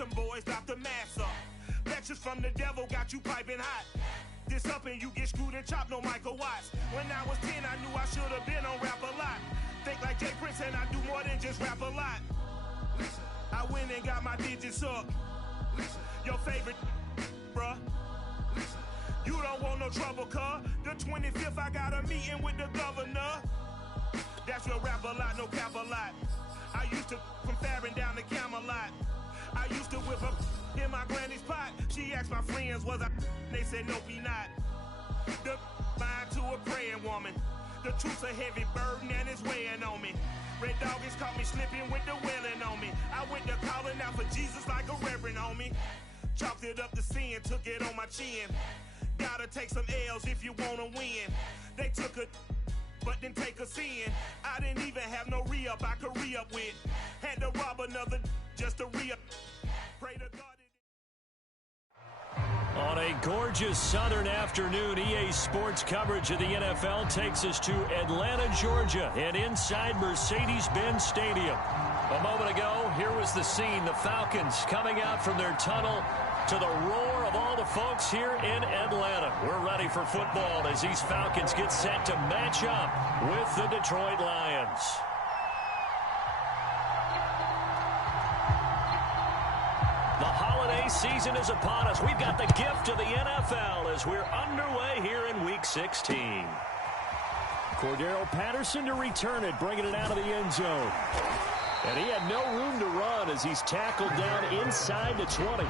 them boys about to mass up. Lectures from the devil got you piping hot. This up and you get screwed and chopped, no Michael Watts. When I was 10, I knew I should have been on Rap a Lot. Think like Jay Prince and I do more than just rap a lot. I went and got my digits up. Your favorite, bruh. You don't want no trouble, cuz. The 25th, I got a meeting with the governor. That's your Rap a Lot, no cap a lot. I used to from Farron down to Camelot. I used to whip up in my granny's pot. She asked my friends, was I? They said, nope, he not. The mind to a praying woman. The truth's a heavy burden and it's weighing on me. Red Doggies caught me slipping with the wailing on me. I went to calling out for Jesus like a reverend on me. Chalked it up to sin, took it on my chin. Gotta take some L's if you wanna win. They took a but didn't take a sin. I didn't even have no re-up I could re-up with. Had to rob another just to re-up. Pray to God. On a gorgeous southern afternoon, EA Sports coverage of the NFL takes us to Atlanta, Georgia, and inside Mercedes-Benz Stadium. A moment ago, here was the scene. The Falcons coming out from their tunnel to the roar of all the folks here in Atlanta. We're ready for football as these Falcons get set to match up with the Detroit Lions. The holiday season is upon us. We've got the gift of the NFL as we're underway here in Week 16. Cordero Patterson to return it, bringing it out of the end zone. And he had no room to run as he's tackled down inside the 20.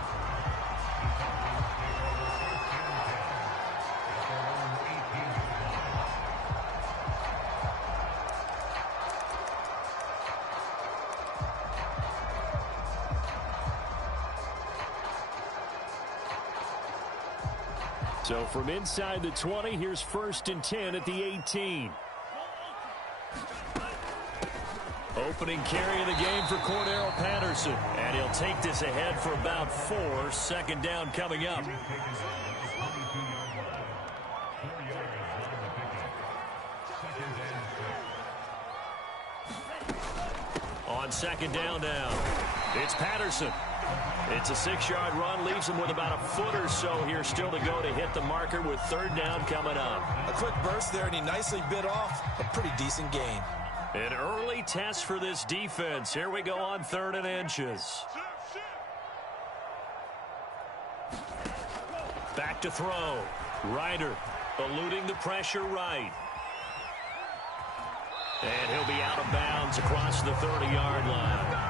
So from inside the 20, here's 1st and 10 at the 18. Opening carry of the game for Cordero Patterson. And he'll take this ahead for about 4. 2nd down coming up. On 2nd down now, it's Patterson. It's a 6-yard run, leaves him with about a foot or so here still to go to hit the marker with 3rd down coming up. A quick burst there, and he nicely bit off a pretty decent gain. An early test for this defense. Here we go on 3rd and inches. Back to throw. Ryder eluding the pressure right. And he'll be out of bounds across the 30-yard line.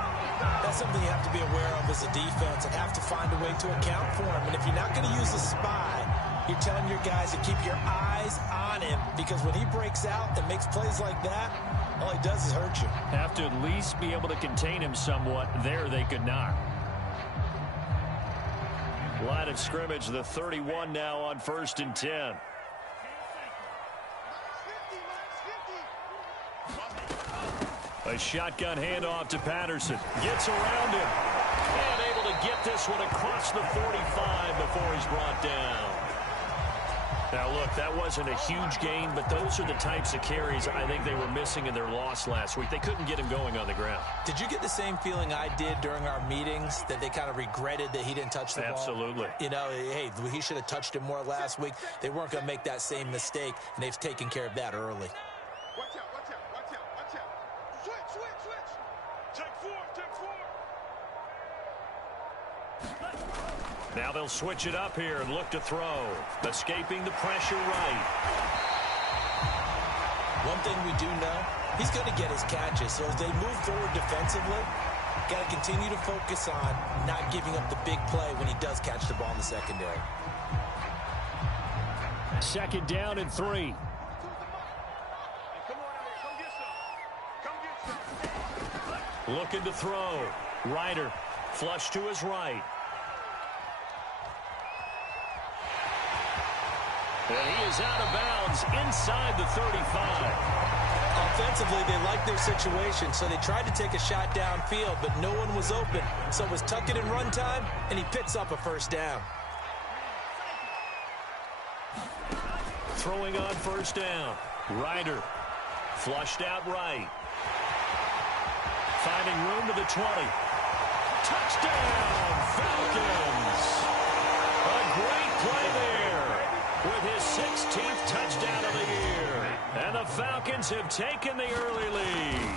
That's something you have to be aware of as a defense and have to find a way to account for him. And if you're not going to use a spy, you're telling your guys to keep your eyes on him, because when he breaks out and makes plays like that, all he does is hurt you. Have to at least be able to contain him somewhat. There they could not. Line of scrimmage, the 31 now on 1st and 10. A shotgun handoff to Patterson. Gets around him. And able to get this one across the 45 before he's brought down. Now, look, that wasn't a huge gain, but those are the types of carries I think they were missing in their loss last week. They couldn't get him going on the ground. Did you get the same feeling I did during our meetings, that they kind of regretted that he didn't touch the ball? Absolutely. You know, hey, he should have touched it more last week. They weren't going to make that same mistake, and they've taken care of that early. Watch out, watch out, watch out, watch out. Switch. Take 4. Now they'll switch it up here and look to throw. Escaping the pressure right. One thing we do know, he's going to get his catches. So as they move forward defensively, got to continue to focus on not giving up the big play when he does catch the ball in the secondary. 2nd down and 3. Looking to throw. Ryder flush to his right. And he is out of bounds inside the 35. Offensively, they liked their situation, so they tried to take a shot downfield, but no one was open. So it was tuck it and run time, and he picks up a 1st down. Throwing on 1st down. Ryder flushed out right. Finding room to the 20. Touchdown, 16th touchdown of the year. And the Falcons have taken the early lead.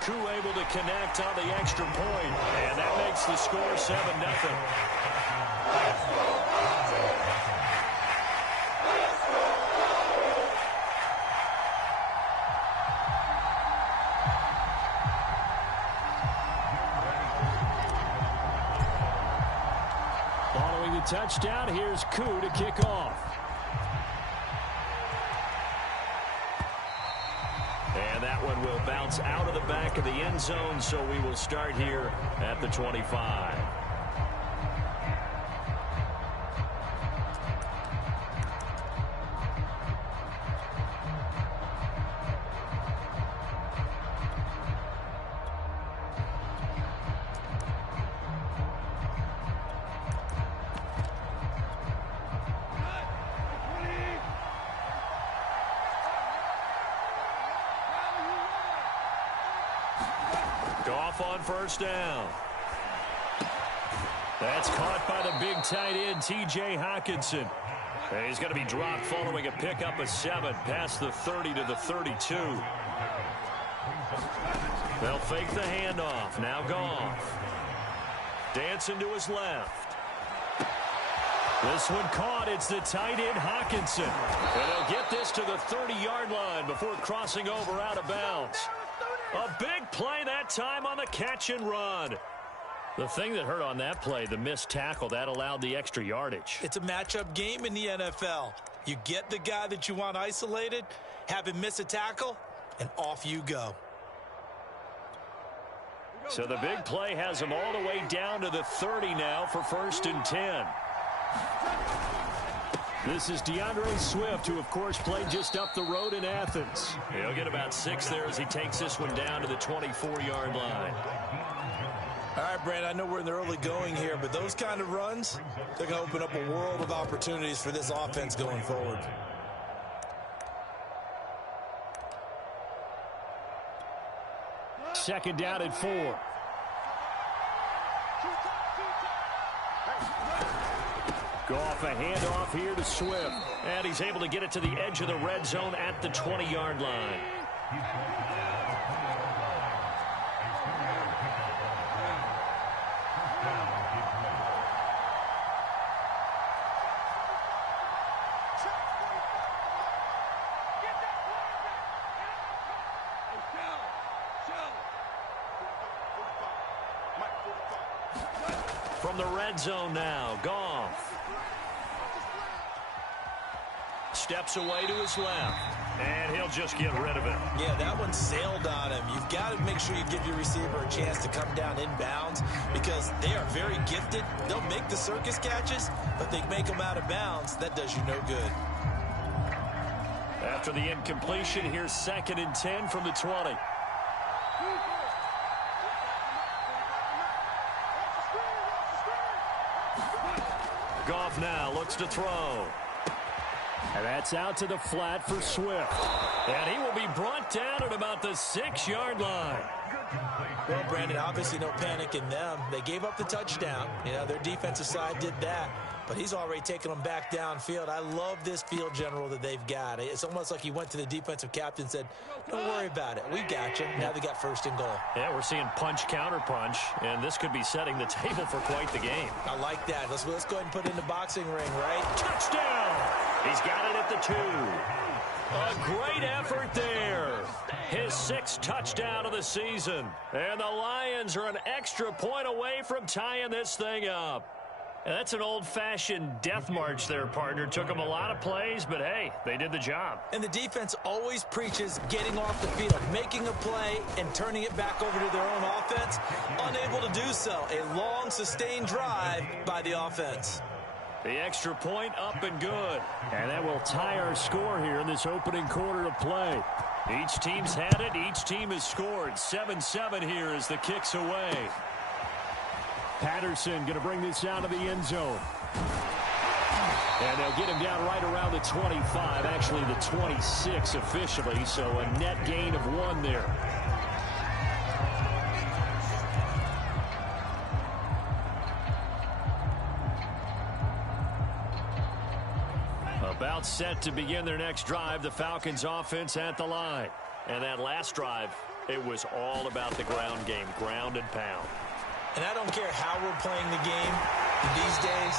Koo able to connect on the extra point, and that makes the score 7-0. Following the touchdown, here's Koo to kick off. And that one will bounce out of the back of the end zone, so we will start here at the 25. Goff on first down. That's caught by the big tight end, T.J. Hockenson. And he's going to be dropped following a pickup of 7 past the 30 to the 32. They'll fake the handoff. Now Goff. Dancing to his left. This one caught. It's the tight end, Hockenson. And they'll get this to the 30-yard line before crossing over out of bounds. A big play that time on the catch and run. The thing that hurt on that play, the missed tackle, that allowed the extra yardage. It's a matchup game in the NFL. You get the guy that you want isolated, have him miss a tackle, and off you go. So the big play has him all the way down to the 30 now for 1st and 10. This is DeAndre Swift, who, of course, played just up the road in Athens. He'll get about 6 there as he takes this one down to the 24-yard line. All right, Brandon, I know we're in the early going here, but those kind of runs, they're going to open up a world of opportunities for this offense going forward. Second down and 4. Goff a handoff here to Swift. And he's able to get it to the edge of the red zone at the 20-yard line. From the red zone now, Goff. Steps away to his left, and he'll just get rid of it. Yeah, that one sailed on him. You've got to make sure you give your receiver a chance to come down inbounds because they are very gifted. They'll make the circus catches, but they make them out of bounds. That does you no good. After the incompletion, here's 2nd and 10 from the 20. Goff now looks to throw. And that's out to the flat for Swift. And he will be brought down at about the 6-yard line. Well, Brandon, obviously no panic in them. They gave up the touchdown. You know, their defensive side did that. But he's already taken them back downfield. I love this field general that they've got. It's almost like he went to the defensive captain and said, don't worry about it. We got you. Now they got 1st and goal. Yeah, we're seeing punch, counter punch, and this could be setting the table for quite the game. I like that. Let's go ahead and put it in the boxing ring, right? Touchdown! He's got it at the 2. A great effort there. His 6th touchdown of the season. And the Lions are an extra point away from tying this thing up. And that's an old-fashioned death march there, partner. Took them a lot of plays, but hey, they did the job. And the defense always preaches getting off the field, making a play and turning it back over to their own offense. Unable to do so. A long, sustained drive by the offense. The extra point up and good. And that will tie our score here in this opening quarter of play. Each team's had it. Each team has scored. 7-7 here as the kick's away. Patterson going to bring this out of the end zone. And they'll get him down right around the 25, actually the 26 officially, so a net gain of 1 there. A About set to begin their next drive, the Falcons offense at the line. And that last drive, it was all about the ground game, ground and pound. And I don't care how we're playing the game these days,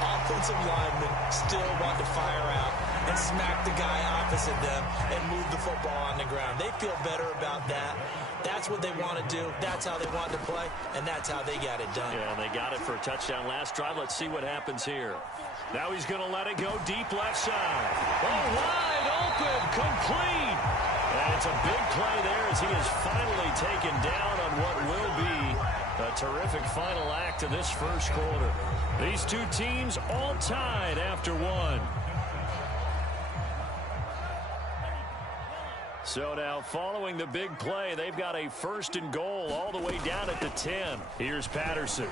offensive linemen still want to fire out and smack the guy opposite them and move the football on the ground. They feel better about that. That's what they want to do. That's how they want to play, and that's how they got it done. Yeah, and they got it for a touchdown last drive. Let's see what happens here. Now he's going to let it go deep left side. Oh, wide open, complete. And it's a big play there as he is finally taken down on what will be a terrific final act of this first quarter. These two teams all tied after one. So now following the big play, they've got a 1st and goal all the way down at the 10. Here's Patterson.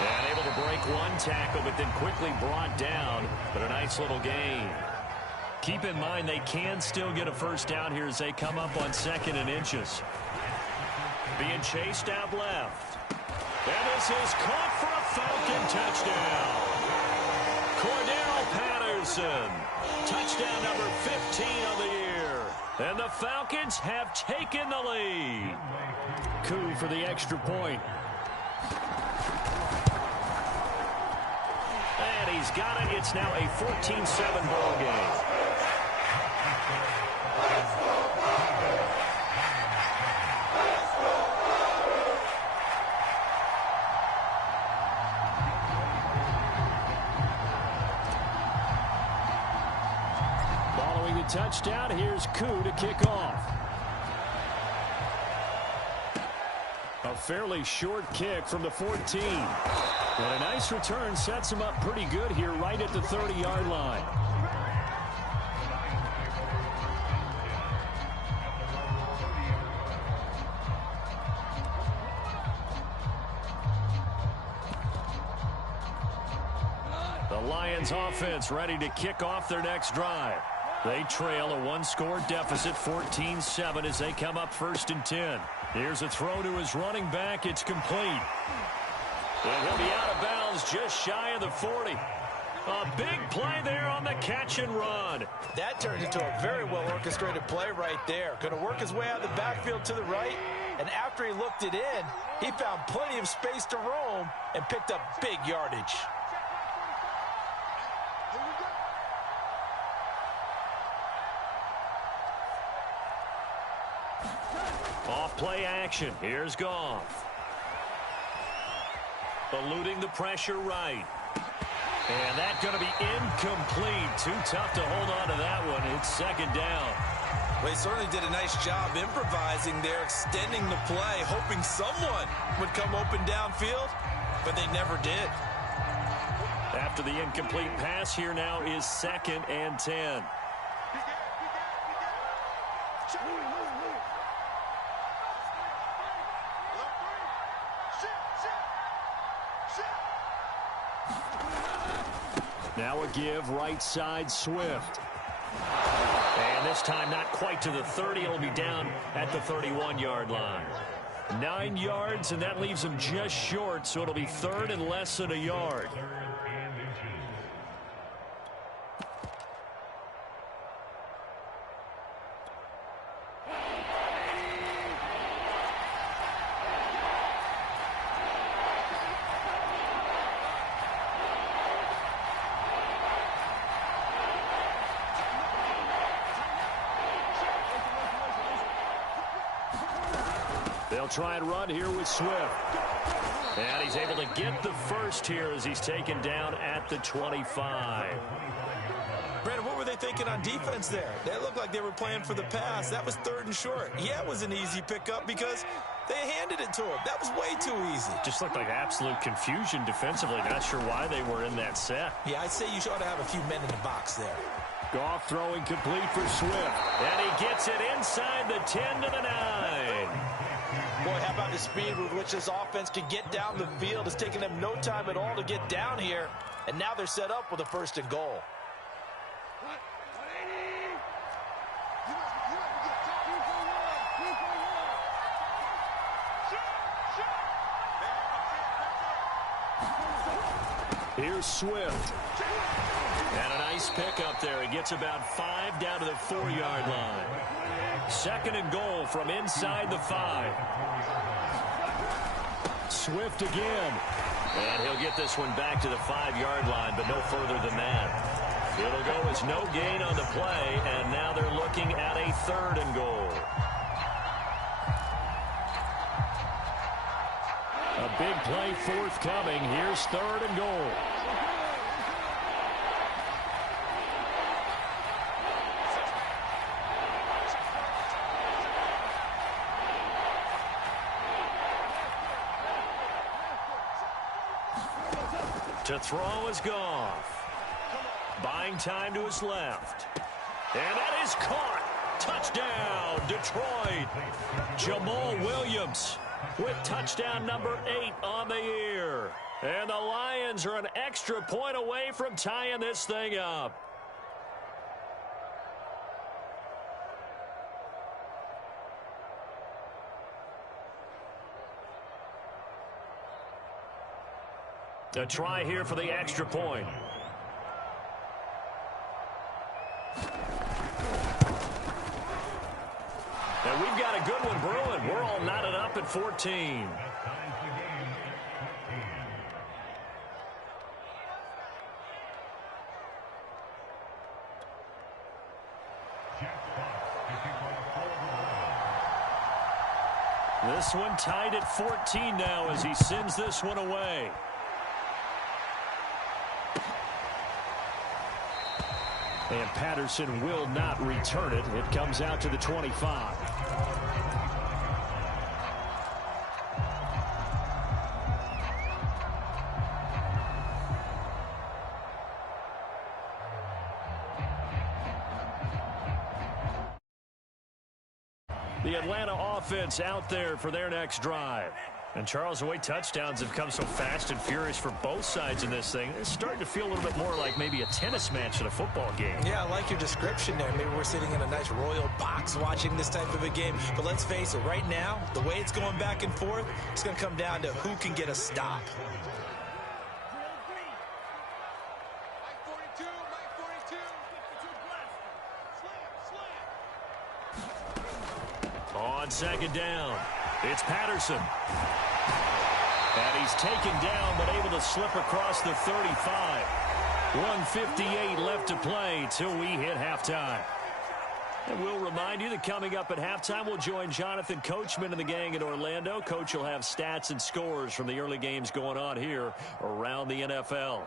And able to break one tackle, but then quickly brought down. But a nice little gain. Keep in mind they can still get a first down here as they come up on 2nd and inches. Being chased out left. And this is caught for a Falcon touchdown. Cordell Patterson. Touchdown number 15 of the year. And the Falcons have taken the lead. Coup for the extra point. And he's got it. It's now a 14-7 ball game. Following the touchdown, here's Koo to kick off. A fairly short kick from the 14. And a nice return sets him up pretty good here right at the 30-yard line. The Lions offense ready to kick off their next drive. They trail a one-score deficit, 14-7, as they come up 1st and 10. Here's a throw to his running back. It's complete. And he'll be out of bounds just shy of the 40. A big play there on the catch and run. That turned into a very well-orchestrated play right there. Going to work his way out of the backfield to the right. And after he looked it in, he found plenty of space to roam and picked up big yardage. Off-play action. Here's Goff. Eluding the pressure right. And that's going to be incomplete. Too tough to hold on to that one. It's 2nd down. Well, he certainly did a nice job improvising there, extending the play, hoping someone would come open downfield, but they never did. After the incomplete pass, here now is 2nd and 10. Now a give right side Swift. And this time not quite to the 30. It'll be down at the 31-yard line. 9 yards, and that leaves him just short, so it'll be 3rd and less than a yard. They'll try and run here with Swift. And he's able to get the first here as he's taken down at the 25. Brandon, what were they thinking on defense there? They looked like they were playing for the pass. That was 3rd and short. Yeah, it was an easy pickup because they handed it to him. That was way too easy. Just looked like absolute confusion defensively. Not sure why they were in that set. Yeah, I'd say you ought to have a few men in the box there. Goff throwing complete for Swift. And he gets it inside the 10 to the 9. Boy, how about the speed with which this offense can get down the field? It's taken them no time at all to get down here. And now they're set up with a 1st and goal. Here's Swift. And a nice pick up there. He gets about 5 down to the 4-yard line. 2nd and goal from inside the 5. Swift again. And he'll get this one back to the 5-yard line, but no further than that. It'll go as no gain on the play, and now they're looking at a 3rd and goal. A big play forthcoming. Here's 3rd and goal. To throw is Goff. Buying time to his left. And that is caught. Touchdown, Detroit. Jamal Williams with touchdown number 8 on the year. And the Lions are an extra point away from tying this thing up. A try here for the extra point. And we've got a good one brewing. We're all knotted up at 14. This one tied at 14 now as he sends this one away. And Patterson will not return it. It comes out to the 25. The Atlanta offense out there for their next drive. And Charles, the way touchdowns have come so fast and furious for both sides in this thing, it's starting to feel a little bit more like maybe a tennis match at a football game. Yeah, I like your description there. Maybe we're sitting in a nice royal box watching this type of a game. But let's face it, right now, the way it's going back and forth, it's going to come down to who can get a stop. On 2nd down, it's Patterson. And he's taken down but able to slip across the 35. 1:58 left to play till we hit halftime. And we'll remind you that coming up at halftime, we'll join Jonathan Coachman and the gang in Orlando. Coach will have stats and scores from the early games going on here around the NFL.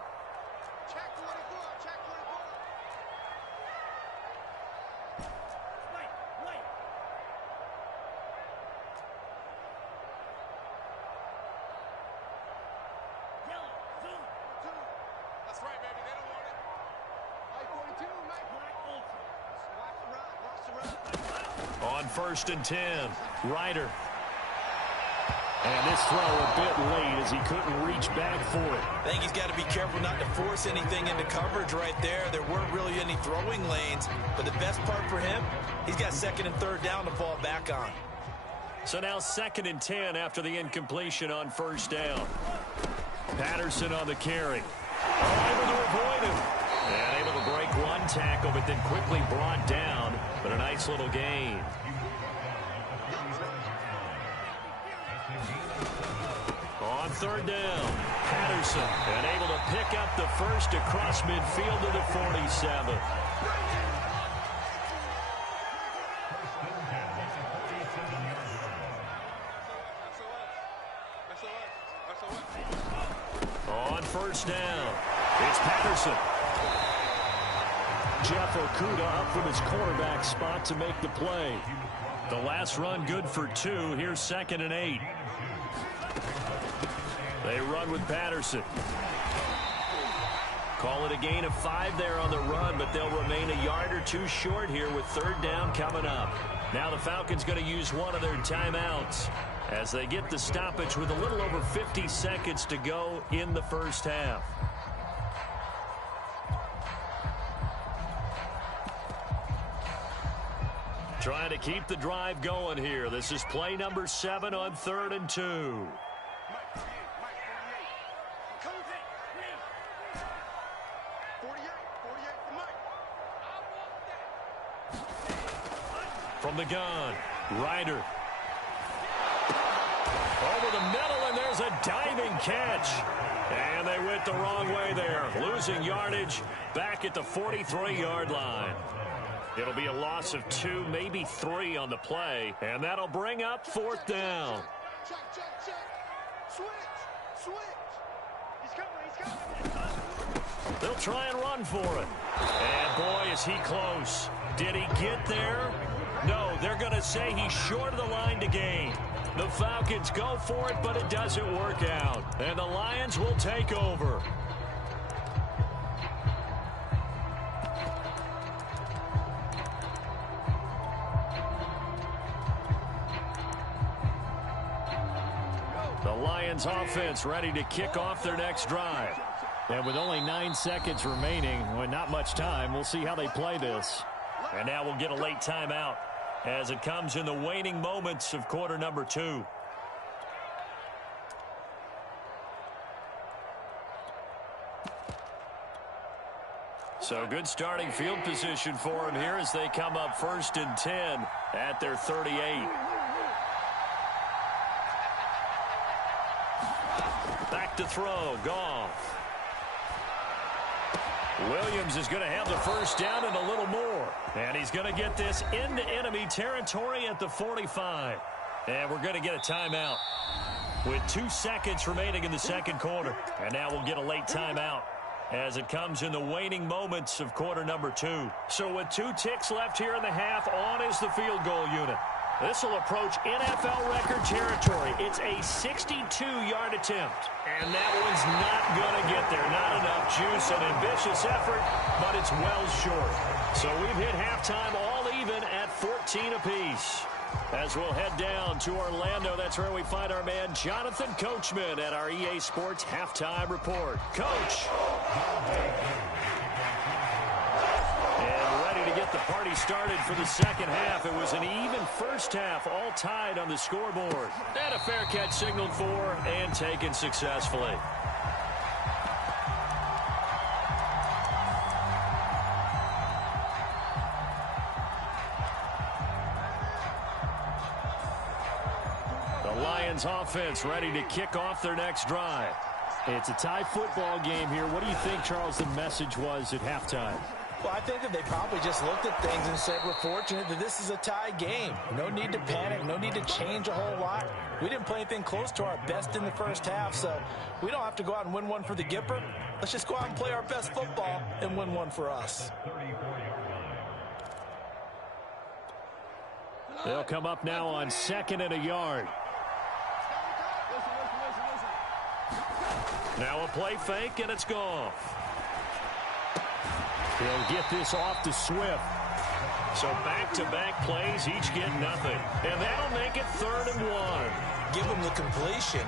On 1st and 10, Ryder. And this throw a bit late as he couldn't reach back for it. I think he's got to be careful not to force anything into coverage right there. There weren't really any throwing lanes, but the best part for him, he's got 2nd and 3rd down to fall back on. So now 2nd and 10 after the incompletion on 1st down. Patterson on the carry. Able to avoid him. And able to break one tackle, but then quickly brought down. But a nice little gain. On 3rd down, Patterson, and able to pick up the first across midfield to the 47. On 1st down, it's Patterson. Jeff Okudah up from his quarterback spot to make the play. The last run good for 2. Here's 2nd and 8. They run with Patterson. Call it a gain of 5 there on the run, but they'll remain a yard or 2 short here with 3rd down coming up. Now the Falcons going to use one of their timeouts as they get the stoppage with a little over 50 seconds to go in the first half. Trying to keep the drive going here. This is play number 7 on 3rd and 2. from the gun. Ryder. Over the middle, and there's a diving catch. And they went the wrong way there, losing yardage back at the 43-yard line. It'll be a loss of 2, maybe 3 on the play, and that'll bring up 4th down. Check. Switch. He's coming. They'll try and run for it. And boy, is he close. Did he get there? No, they're going to say he's short of the line to gain. The Falcons go for it, but it doesn't work out. And the Lions will take over. The Lions offense ready to kick off their next drive. And with only 9 seconds remaining, with not much time, we'll see how they play this. And now we'll get a late timeout as it comes in the waning moments of quarter number 2. So good starting field position for him here as they come up 1st and 10 at their 38. Back to throw, Goff. Williams is going to have the first down and a little more. And he's going to get this into enemy territory at the 45. And we're going to get a timeout with 2 seconds remaining in the second quarter. And now we'll get a late timeout as it comes in the waning moments of quarter number 2. So with 2 ticks left here in the half, on is the field goal unit. This will approach NFL record territory. It's a 62-yard attempt. And that one's not going to get there. Not enough juice, an ambitious effort, but it's well short. So we've hit halftime all even at 14 apiece. As we'll head down to Orlando, that's where we find our man Jonathan Coachman at our EA Sports Halftime Report. Coach. And ready to get the party started for the second half. It was an even first half, all tied on the scoreboard. And a fair catch signaled for and taken successfully. Lions offense ready to kick off their next drive. It's a tie football game here. What do you think, Charles, the message was at halftime? Well, I think that they probably just looked at things and said, we're fortunate that this is a tie game. No need to panic. No need to change a whole lot. We didn't play anything close to our best in the first half, so we don't have to go out and win one for the Gipper. Let's just go out and play our best football and win one for us. They'll come up now on 2nd and a yard. Now a play fake, and it's Goff. He'll get this off to Swift. So back-to-back plays, each get nothing. And that'll make it 3rd and 1. Give them the completion,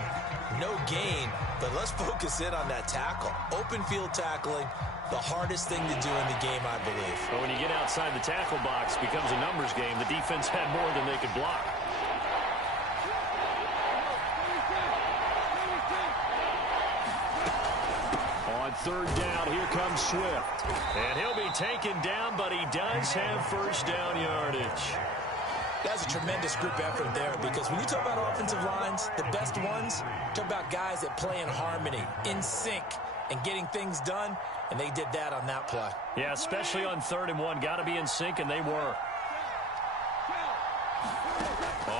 no gain, but let's focus in on that tackle. Open field tackling, the hardest thing to do in the game, I believe. But when you get outside the tackle box, it becomes a numbers game. The defense had more than they could block. On 3rd down, here comes Swift. And he'll be taken down, but he does have first down yardage. That's a tremendous group effort there, because when you talk about offensive lines, the best ones, talk about guys that play in harmony, in sync, and getting things done, and they did that on that play. Yeah, especially on 3rd and 1. Got to be in sync, and they were.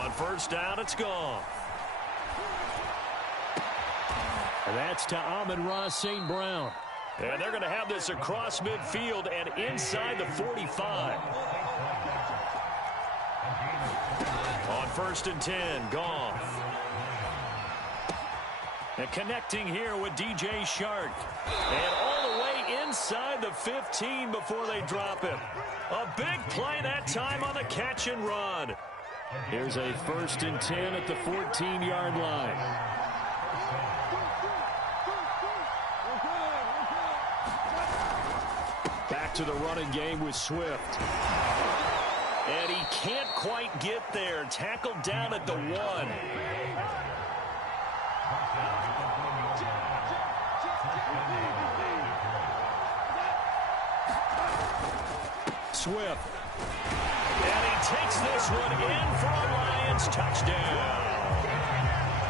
On first down, it's gone. And that's to Amon-Ra St. Brown. And they're going to have this across midfield and inside the 45. On 1st and 10, Goff. And connecting here with DJ Chark. And all the way inside the 15 before they drop him. A big play that time on the catch and run. Here's a 1st and 10 at the 14-yard line. Back to the running game with Swift. And he can't quite get there. Tackled down at the 1. Swift. And he takes this one in for a Lions touchdown.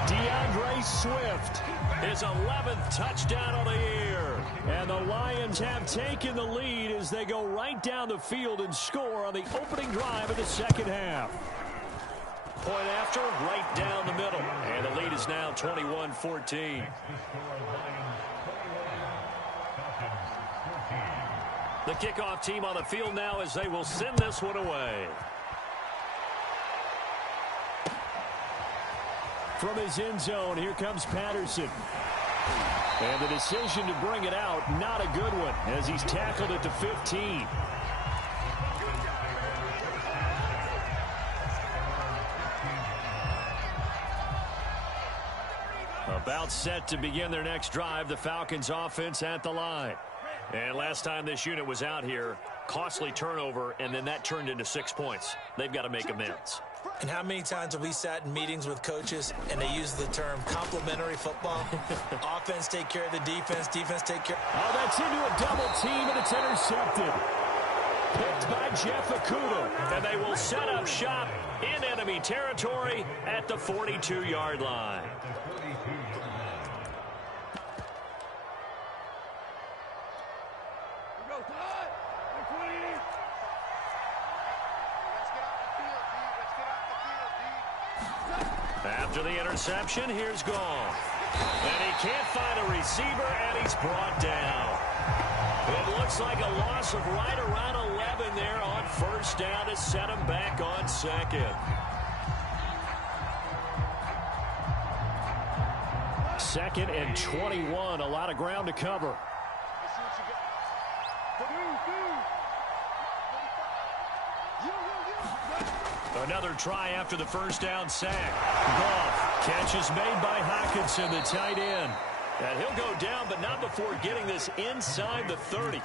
DeAndre Swift. His 11th touchdown of the year. And the Lions have taken the lead as they go right down the field and score on the opening drive of the second half. Point after, right down the middle. And the lead is now 21-14. The kickoff team on the field now as they will send this one away. From his end zone, here comes Patterson. And the decision to bring it out, not a good one, as he's tackled at the 15. About set to begin their next drive, the Falcons offense at the line. And last time this unit was out here, costly turnover, and then that turned into 6 points. They've got to make amends. And how many times have we sat in meetings with coaches and they use the term complementary football? Offense take care of the defense, defense take care. Oh, that's into a double team, and it's intercepted. Picked by Jeff Okudah. And they will set up shop in enemy territory at the 42-yard line. After the interception, here's Goff. And he can't find a receiver, and he's brought down. It looks like a loss of right around 11 there on first down to set him back on second. Second and 21, a lot of ground to cover. Another try after the first down sack. Goff, catch is made by Hockenson, the tight end. And he'll go down, but not before getting this inside the 30.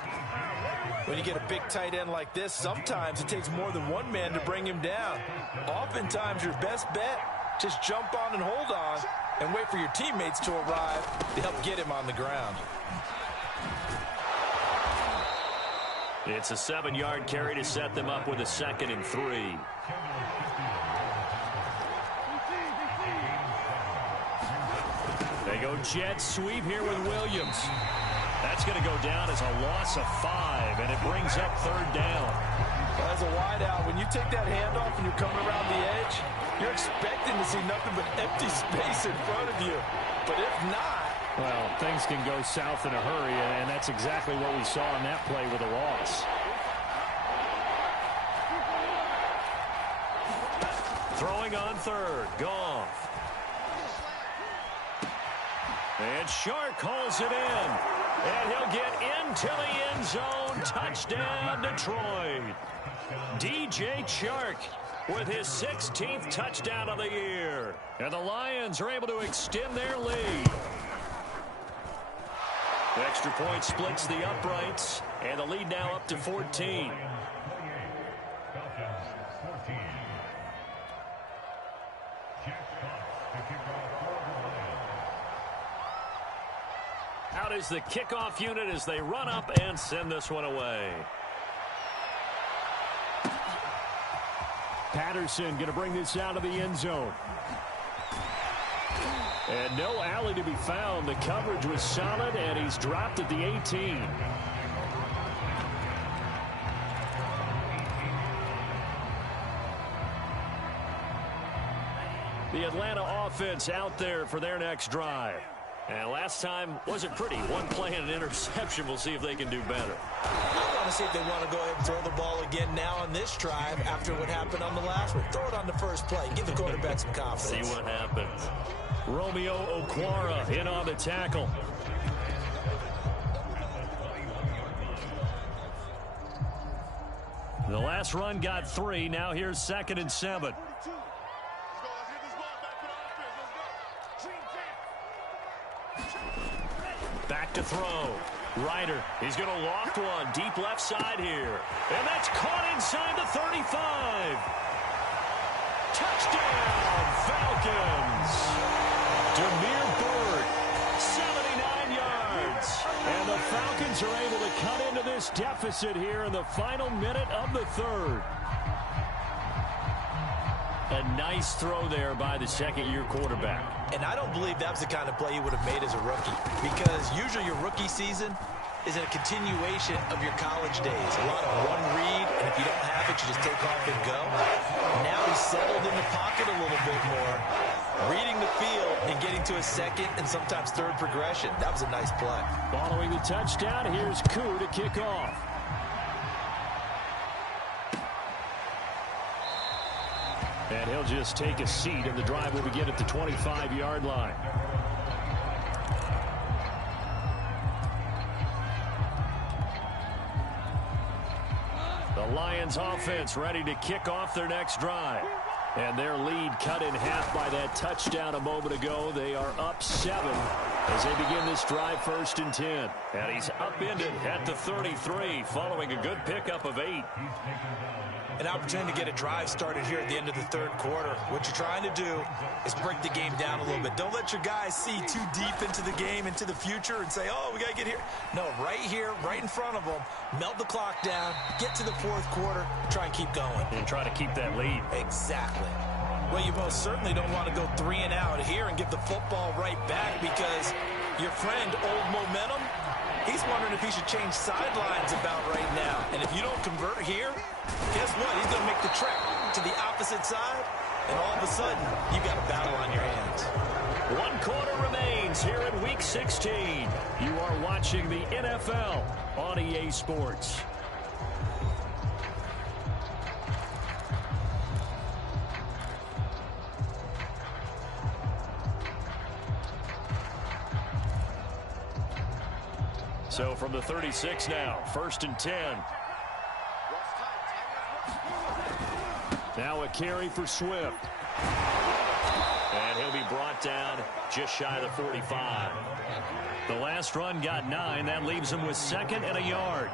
When you get a big tight end like this, sometimes it takes more than one man to bring him down. Oftentimes, your best bet, just jump on and hold on and wait for your teammates to arrive to help get him on the ground. It's a 7-yard carry to set them up with a 2nd and 3. They go jet sweep here with Williams. That's going to go down as a loss of 5, and it brings up 3rd down. Well, as a wideout, when you take that handoff and you're coming around the edge, you're expecting to see nothing but empty space in front of you. But if not, well, things can go south in a hurry, and that's exactly what we saw in that play with a loss. Throwing on 3rd, Goff. And Shark calls it in. And he'll get into the end zone. Touchdown, Detroit. DJ Chark with his 16th touchdown of the year. And the Lions are able to extend their lead. The extra point splits the uprights, and the lead now up to 14. Out is the kickoff unit as they run up and send this one away. Patterson going to bring this out of the end zone. And no alley to be found. The coverage was solid, and he's dropped at the 18. The Atlanta offense out there for their next drive. And last time wasn't pretty. One play and an interception. We'll see if they can do better. I want to see if they want to go ahead and throw the ball again now on this drive after what happened on the last one. Throw it on the first play. Give the quarterback some confidence. See what happens. Romeo Okwara in on the tackle. The last run got 3. Now here's 2nd and 7. Back to throw. Ryder, he's going to loft one deep left side here. And that's caught inside the 35. Touchdown, Falcons. Damiere Byrd, 79 yards. And the Falcons are able to cut into this deficit here in the final minute of the 3rd. A nice throw there by the second-year quarterback. And I don't believe that was the kind of play he would have made as a rookie, because usually your rookie season is a continuation of your college days. A lot of one read, and if you don't have it, you just take off and go. Now he's settled in the pocket a little bit more, reading the field and getting to a second and sometimes third progression. That was a nice play. Following the touchdown, here's Koo to kick off. And he'll just take a seat, and the drive will begin at the 25-yard line. The Lions offense ready to kick off their next drive. And their lead cut in half by that touchdown a moment ago. They are up 7 as they begin this drive, 1st and 10. And he's upended at the 33 following a good pickup of 8. An opportunity to get a drive started here at the end of the third quarter. What you're trying to do is break the game down a little bit. Don't let your guys see too deep into the game, into the future, and say, oh, we got to get here. No, right here, right in front of them, melt the clock down, get to the fourth quarter, try and keep going. And try to keep that lead. Exactly. Well, you most certainly don't want to go 3 and out here and give the football right back, because your friend, Old Momentum, he's wondering if he should change sidelines about right now. And if you don't convert here, guess what? He's going to make the trek to the opposite side, and all of a sudden, you've got a battle on your hands. 1 quarter remains here in Week 16. You are watching the NFL on EA Sports. So from the 36 now, 1st and 10. Now a carry for Swift. And he'll be brought down just shy of the 45. The last run got 9. That leaves him with 2nd and a yard.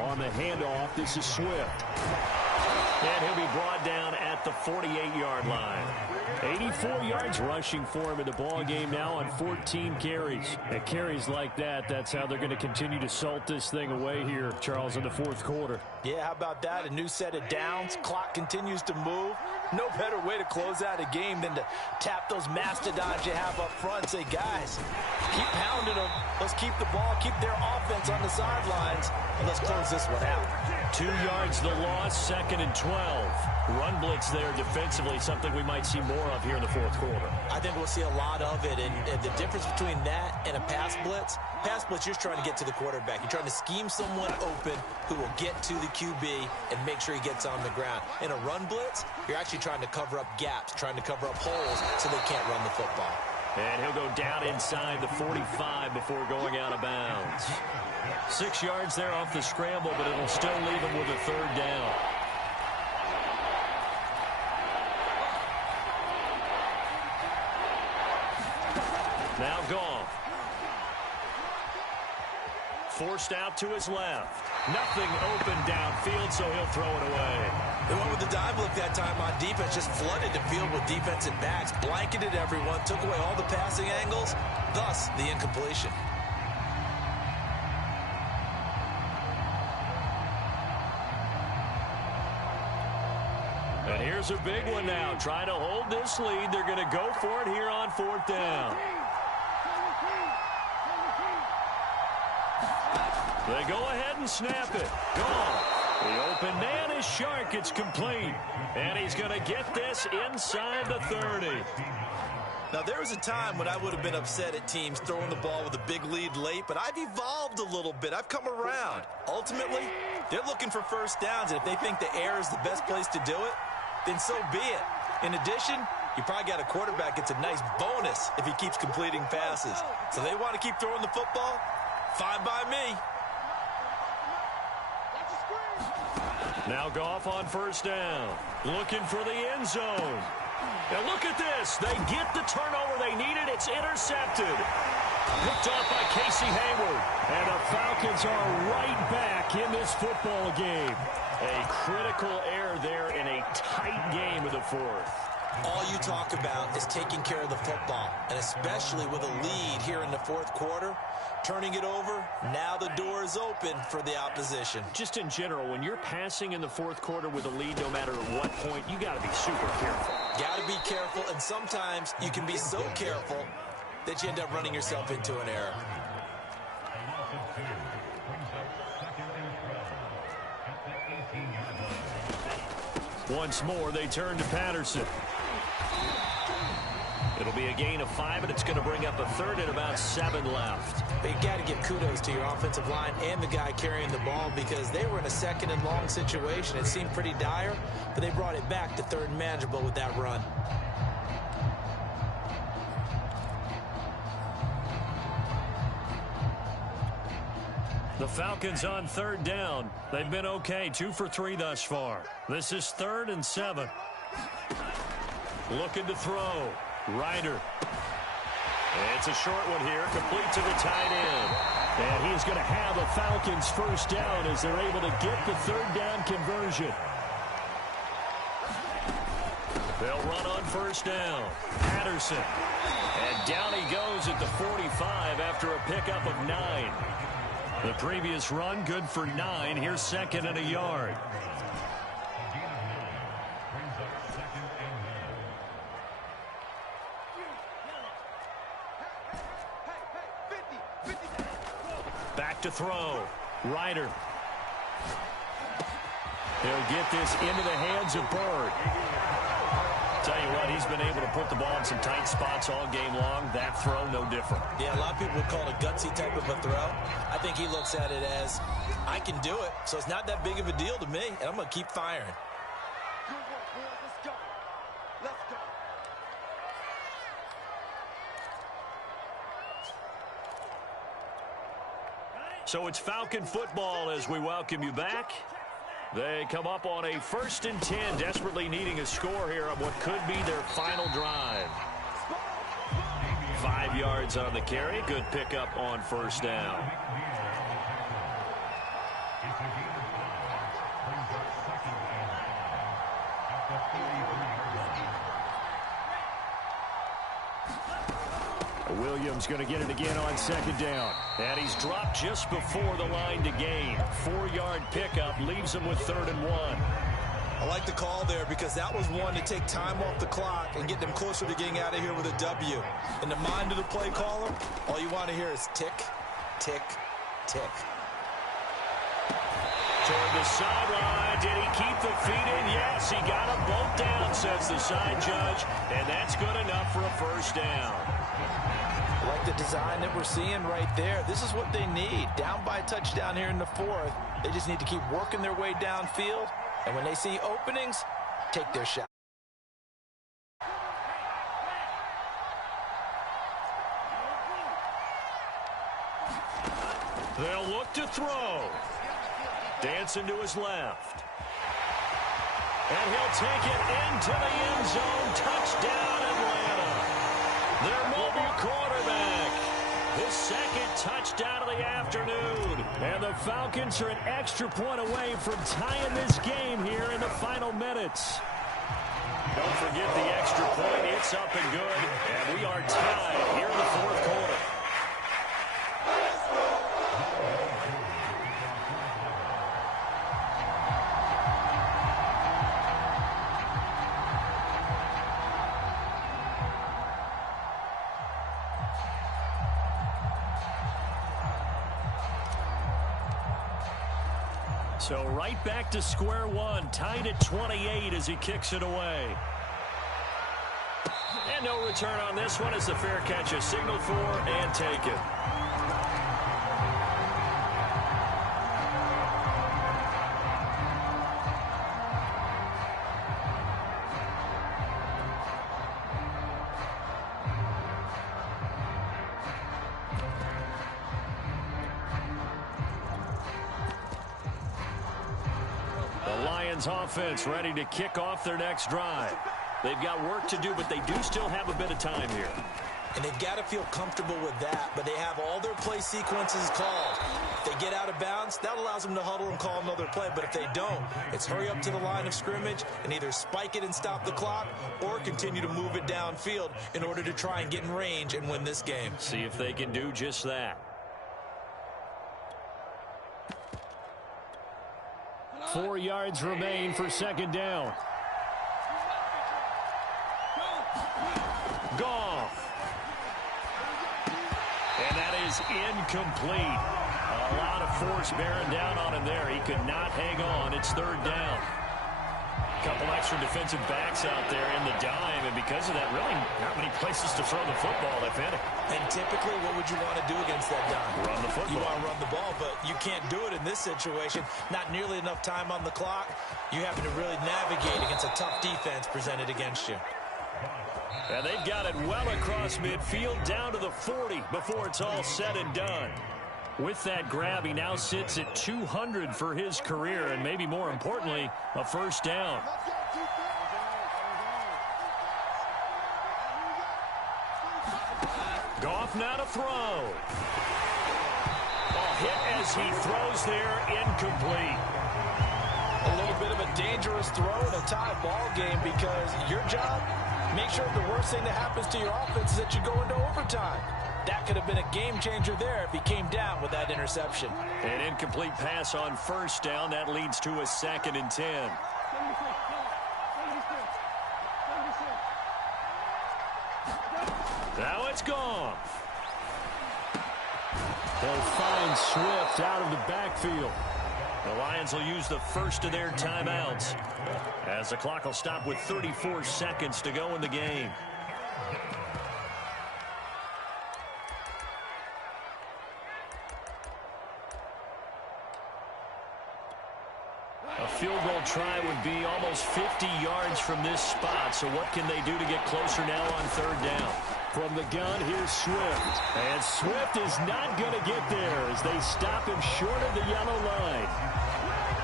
On the handoff, this is Swift. And he'll be brought down at the 48-yard line. 84 yards rushing for him in the ball game now on 14 carries. And carries like that, that's how they're going to continue to salt this thing away here, Charles, in the fourth quarter. Yeah, how about that? A new set of downs. Clock continues to move. No better way to close out a game than to tap those mastodons you have up front and say, guys, keep pounding them. Let's keep the ball, keep their offense on the sidelines, and let's close this one out. 2 yards the loss, 2nd and 12. Run blitz there defensively, something we might see more of here in the fourth quarter. I think we'll see a lot of it, and the difference between that and a pass blitz, you're just trying to get to the quarterback. You're trying to scheme someone open who will get to the QB and make sure he gets on the ground. In a run blitz, you're actually trying to cover up gaps, trying to cover up holes so they can't run the football. And he'll go down inside the 45 before going out of bounds. 6 yards there off the scramble, but it'll still leave him with a 3rd down. Now Goff. Forced out to his left. Nothing open downfield, so he'll throw it away. They went with the dive look that time on defense, just flooded the field with defensive backs, blanketed everyone, took away all the passing angles, thus the incompletion. And here's a big one now. Trying to hold this lead. They're going to go for it here on 4th down. They go ahead and snap it. Gone. The open man is Shark. It's complete. And he's going to get this inside the 30. Now, there was a time when I would have been upset at teams throwing the ball with a big lead late, but I've evolved a little bit. I've come around. Ultimately, they're looking for first downs, and if they think the air is the best place to do it, then so be it. In addition, you probably got a quarterback that's a nice bonus if he keeps completing passes. So they want to keep throwing the football? Fine by me. Now Goff on 1st down. Looking for the end zone. And look at this. They get the turnover they needed. It's intercepted. Picked off by Casey Hayward. And the Falcons are right back in this football game. A critical error there in a tight game of the fourth. All you talk about is taking care of the football, and especially with a lead here in the fourth quarter, turning it over. Now the door is open for the opposition. Just in general, when you're passing in the fourth quarter with a lead, no matter at what point, you got to be super careful. Got to be careful, and sometimes you can be so careful that you end up running yourself into an error. Once more, they turn to Patterson. It'll be a gain of 5, and it's going to bring up a third and about 7 left. But you've got to give kudos to your offensive line and the guy carrying the ball because they were in a second and long situation. It seemed pretty dire, but they brought it back to third and manageable with that run. The Falcons on third down. They've been okay, 2 for 3 thus far. This is 3rd and 7. Looking to throw. Ryder. It's a short one here, complete to the tight end. And he's going to have a Falcons first down as they're able to get the third down conversion. They'll run on first down. Patterson. And down he goes at the 45 after a pickup of 9. The previous run good for 9. Here's 2nd and a yard. Back to throw. Ryder. He'll get this into the hands of Byrd. Tell you what, he's been able to put the ball in some tight spots all game long. That throw, no different. Yeah, a lot of people would call it a gutsy type of a throw. I think he looks at it as, I can do it, so it's not that big of a deal to me, and I'm going to keep firing. Good work, boys. Let's go. Let's go. So it's Falcon football as we welcome you back. They come up on a 1st and 10, desperately needing a score here on what could be their final drive. 5 yards on the carry. Good pickup on first down. Williams going to get it again on 2nd down. And he's dropped just before the line to gain. 4-yard pickup leaves him with 3rd and 1. I like the call there because that was one to take time off the clock and get them closer to getting out of here with a W. In the mind of the play caller, all you want to hear is tick, tick, tick. Toward the sideline. Did he keep the feet in? Yes, he got them both down, says the side judge. And that's good enough for a first down. I like the design that we're seeing right there. This is what they need. Down by a touchdown here in the 4th. They just need to keep working their way downfield. And when they see openings, take their shot. They'll look to throw. Dancing to his left. And he'll take it into the end zone. Touchdown, Atlanta. Their mobile quarterback. His 2nd touchdown of the afternoon. And the Falcons are an extra point away from tying this game here in the final minutes. Don't forget the extra point. It's up and good. And we are tied here in the 4th quarter. So right back to square one, tied at 28 as he kicks it away. And no return on this one as the fair catch is signaled for and taken. Offense ready to kick off their next drive. They've got work to do, but they do still have a bit of time here. And they've got to feel comfortable with that, but they have all their play sequences called. If they get out of bounds, that allows them to huddle and call another play, but if they don't, it's hurry up to the line of scrimmage and either spike it and stop the clock or continue to move it downfield in order to try and get in range and win this game. See if they can do just that. 4 yards remain for second down. Goff. And that is incomplete. A lot of force bearing down on him there. He could not hang on. It's third down. A couple extra defensive backs out there in the dime, and because of that, really not many places to throw the football, if any. And typically, what would you want to do against that dime? Run the football. You want to run the ball, but you can't do it in this situation. Not nearly enough time on the clock. You having to really navigate against a tough defense presented against you. And they've got it well across midfield, down to the 40 before it's all said and done. With that grab, he now sits at 200 for his career, and maybe more importantly, a first down. Goff now to throw. A hit as he throws there, incomplete. A little bit of a dangerous throw in a tie ball game, because your job, make sure the worst thing that happens to your offense is that you go into overtime. That could have been a game changer there if he came down with that interception. An incomplete pass on first down. That leads to a 2nd and 10. Now it's gone. They'll find Swift out of the backfield. The Lions will use the first of their timeouts, as the clock will stop with 34 seconds to go in the game. A field goal try would be almost 50 yards from this spot. So what can they do to get closer now on third down? From the gun, here's Swift. And Swift is not going to get there as they stop him short of the yellow line.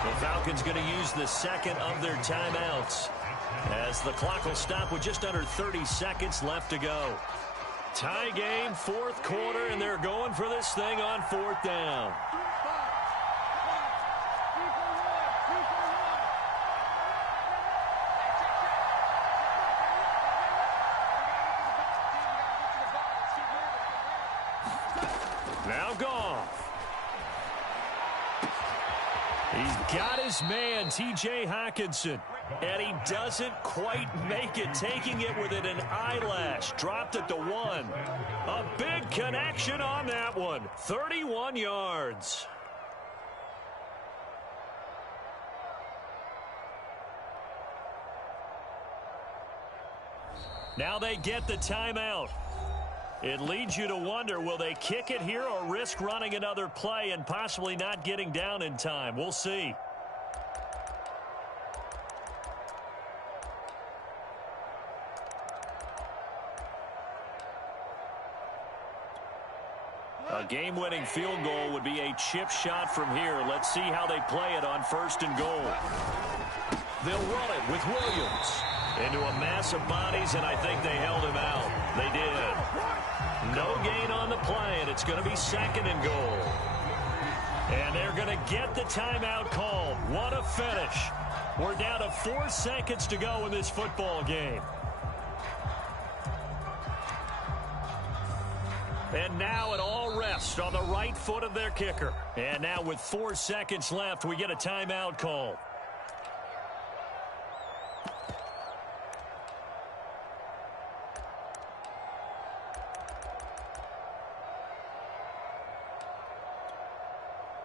The Falcons going to use the second of their timeouts, as the clock will stop with just under 30 seconds left to go. Tie game, fourth quarter, and they're going for this thing on fourth down. Now Goff. He's got his man, T.J. Hockenson. And he doesn't quite make it, taking it within an eyelash. Dropped it to 1. A big connection on that one. 31 yards. Now they get the timeout. It leads you to wonder, will they kick it here or risk running another play and possibly not getting down in time? We'll see. A game-winning field goal would be a chip shot from here. Let's see how they play it on first and goal. They'll run it with Williams into a mass of bodies, and I think they held him out. They did. No gain on the play, and it's going to be second and goal. And they're going to get the timeout called. What a finish. We're down to 4 seconds to go in this football game. And now it all rests on the right foot of their kicker. And now with 4 seconds left, we get a timeout call.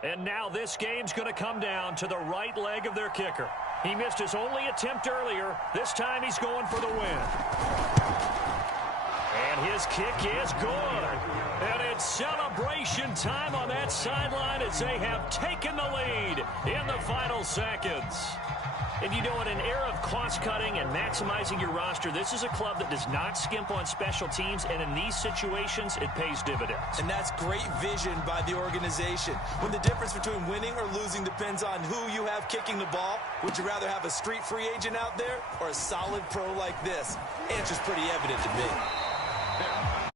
And now this game's going to come down to the right leg of their kicker. He missed his only attempt earlier. This time he's going for the win. And his kick is good. And it's celebration time on that sideline as they have taken the lead in the final seconds. And you know, in an era of cost-cutting and maximizing your roster, this is a club that does not skimp on special teams, and in these situations, it pays dividends. And that's great vision by the organization. When the difference between winning or losing depends on who you have kicking the ball, would you rather have a street free agent out there or a solid pro like this? Answer's pretty evident to me.